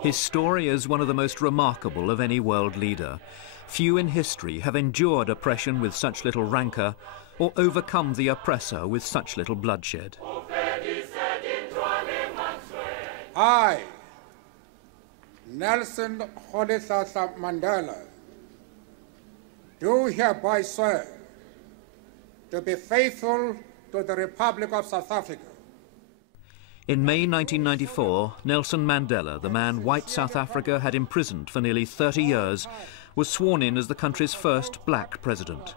His story is one of the most remarkable of any world leader. Few in history have endured oppression with such little rancour or overcome the oppressor with such little bloodshed. I, Nelson Mandela, do hereby swear to be faithful to the Republic of South Africa. In May 1994, Nelson Mandela, the man white South Africa had imprisoned for nearly 30 years, was sworn in as the country's first black president.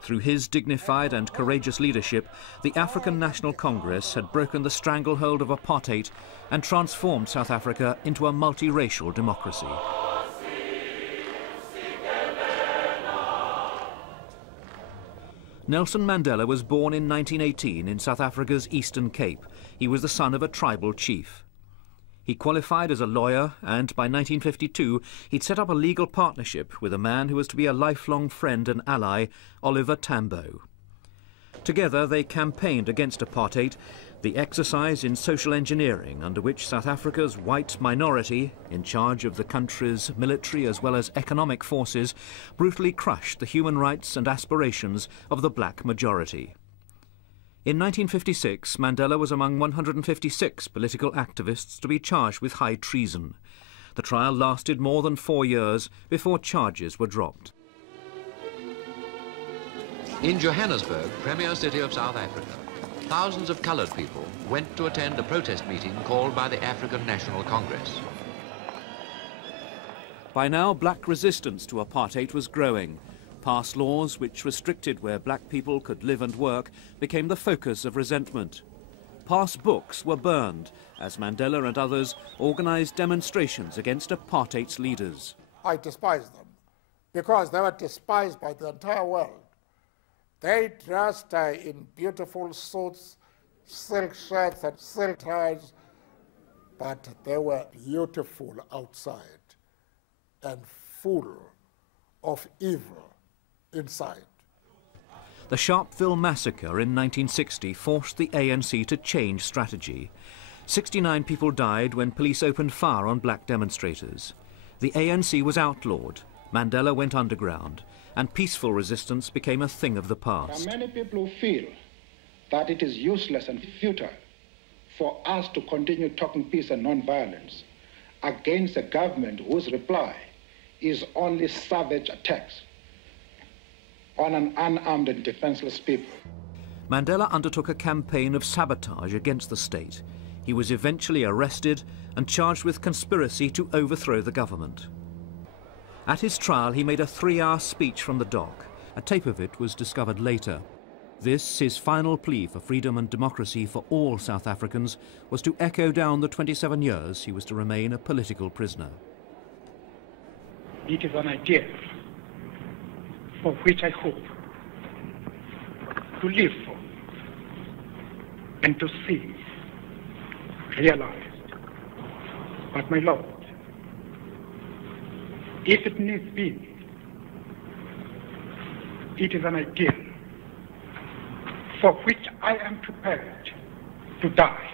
Through his dignified and courageous leadership, the African National Congress had broken the stranglehold of apartheid and transformed South Africa into a multiracial democracy. Nelson Mandela was born in 1918 in South Africa's Eastern Cape. He was the son of a tribal chief. He qualified as a lawyer, and by 1952 he'd set up a legal partnership with a man who was to be a lifelong friend and ally, Oliver Tambo. Together they campaigned against apartheid, the exercise in social engineering under which South Africa's white minority, in charge of the country's military as well as economic forces, brutally crushed the human rights and aspirations of the black majority. In 1956, Mandela was among 156 political activists to be charged with high treason. The trial lasted more than 4 years before charges were dropped. In Johannesburg, premier city of South Africa, thousands of coloured people went to attend a protest meeting called by the African National Congress. By now, black resistance to apartheid was growing. Past laws which restricted where black people could live and work became the focus of resentment. Past books were burned as Mandela and others organised demonstrations against apartheid's leaders. I despise them because they were despised by the entire world. They dressed in beautiful suits, silk shirts and silk ties, but they were beautiful outside and full of evil inside. The Sharpeville massacre in 1960 forced the ANC to change strategy. 69 people died when police opened fire on black demonstrators. The ANC was outlawed, Mandela went underground, and peaceful resistance became a thing of the past. There are many people who feel that it is useless and futile for us to continue talking peace and non-violence against a government whose reply is only savage attacks on an unarmed and defenseless people. Mandela undertook a campaign of sabotage against the state. He was eventually arrested and charged with conspiracy to overthrow the government. At his trial, he made a 3-hour speech from the dock. A tape of it was discovered later. This, his final plea for freedom and democracy for all South Africans, was to echo down the 27 years he was to remain a political prisoner. It is an idea for which I hope to live for and to see realized. But my Lord, if it needs be, it is an ideal for which I am prepared to die.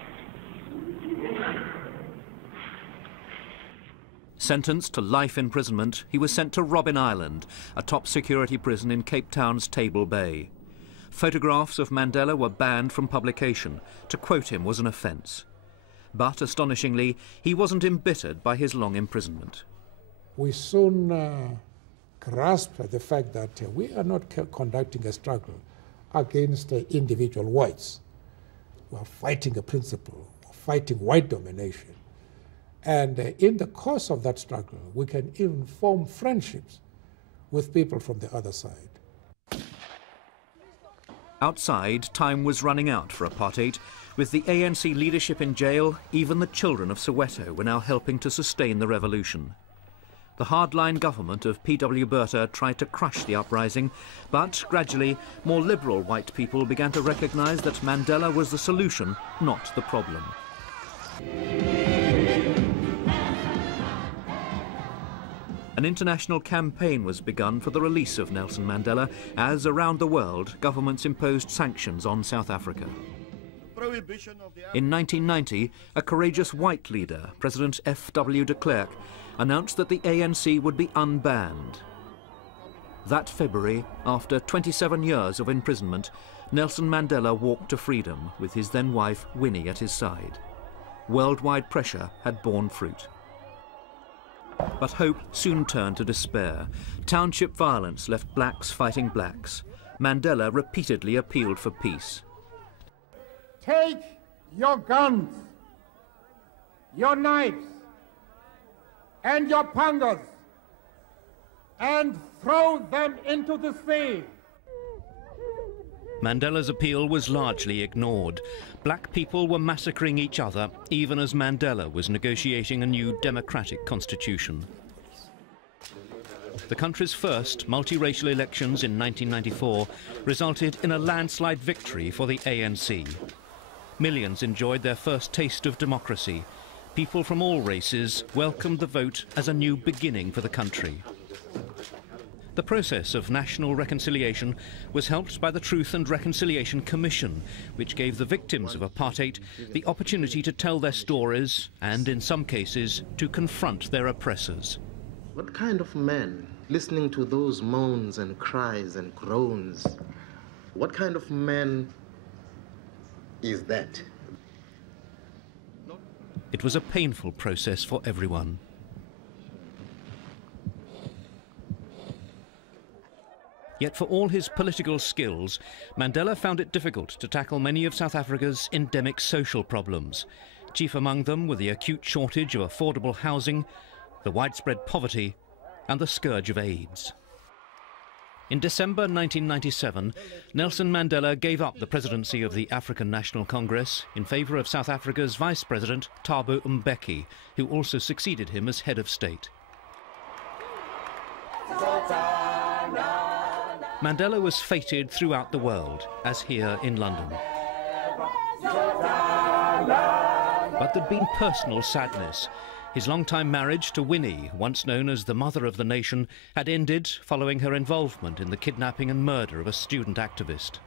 Sentenced to life imprisonment, he was sent to Robben Island, a top security prison in Cape Town's Table Bay. Photographs of Mandela were banned from publication. To quote him was an offence. But, astonishingly, he wasn't embittered by his long imprisonment. We soon grasped the fact that we are not conducting a struggle against individual whites. We are fighting a principle, fighting white domination. And in the course of that struggle, we can even form friendships with people from the other side. Outside, time was running out for apartheid. With the ANC leadership in jail, even the children of Soweto were now helping to sustain the revolution. The hardline government of P.W. Botha tried to crush the uprising, but gradually more liberal white people began to recognise that Mandela was the solution, not the problem. An international campaign was begun for the release of Nelson Mandela as, around the world, governments imposed sanctions on South Africa. In 1990, a courageous white leader, President F.W. de Klerk, announced that the ANC would be unbanned. That February, after 27 years of imprisonment, Nelson Mandela walked to freedom with his then wife Winnie at his side. Worldwide pressure had borne fruit. But hope soon turned to despair. Township violence left blacks fighting blacks. Mandela repeatedly appealed for peace. Take your guns, your knives, and your pangas, and throw them into the sea. Mandela's appeal was largely ignored. Black people were massacring each other, even as Mandela was negotiating a new democratic constitution. The country's first multiracial elections in 1994 resulted in a landslide victory for the ANC. Millions enjoyed their first taste of democracy. People from all races welcomed the vote as a new beginning for the country. The process of national reconciliation was helped by the Truth and Reconciliation Commission, which gave the victims of apartheid the opportunity to tell their stories and, in some cases, to confront their oppressors. What kind of man, listening to those moans and cries and groans, what kind of man is that? It was a painful process for everyone. Yet for all his political skills, Mandela found it difficult to tackle many of South Africa's endemic social problems. Chief among them were the acute shortage of affordable housing, the widespread poverty, and the scourge of AIDS. In December 1997, Nelson Mandela gave up the presidency of the African National Congress in favour of South Africa's Vice President Thabo Mbeki, who also succeeded him as head of state. Mandela was feted throughout the world, as here in London. But there'd been personal sadness. His long-time marriage to Winnie, once known as the mother of the nation, had ended following her involvement in the kidnapping and murder of a student activist.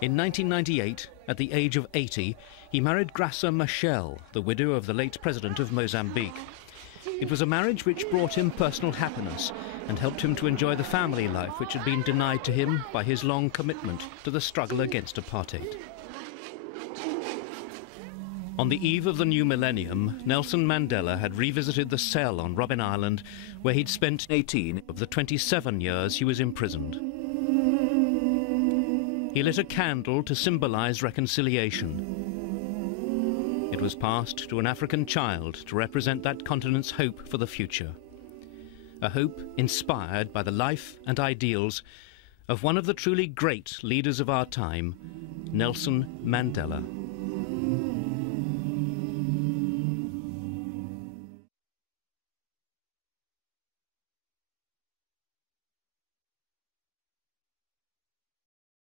In 1998, at the age of 80, he married Graça Machel, the widow of the late president of Mozambique. It was a marriage which brought him personal happiness and helped him to enjoy the family life which had been denied to him by his long commitment to the struggle against apartheid. On the eve of the new millennium, Nelson Mandela had revisited the cell on Robben Island where he'd spent 18 of the 27 years he was imprisoned. He lit a candle to symbolize reconciliation. It was passed to an African child to represent that continent's hope for the future. A hope inspired by the life and ideals of one of the truly great leaders of our time, Nelson Mandela.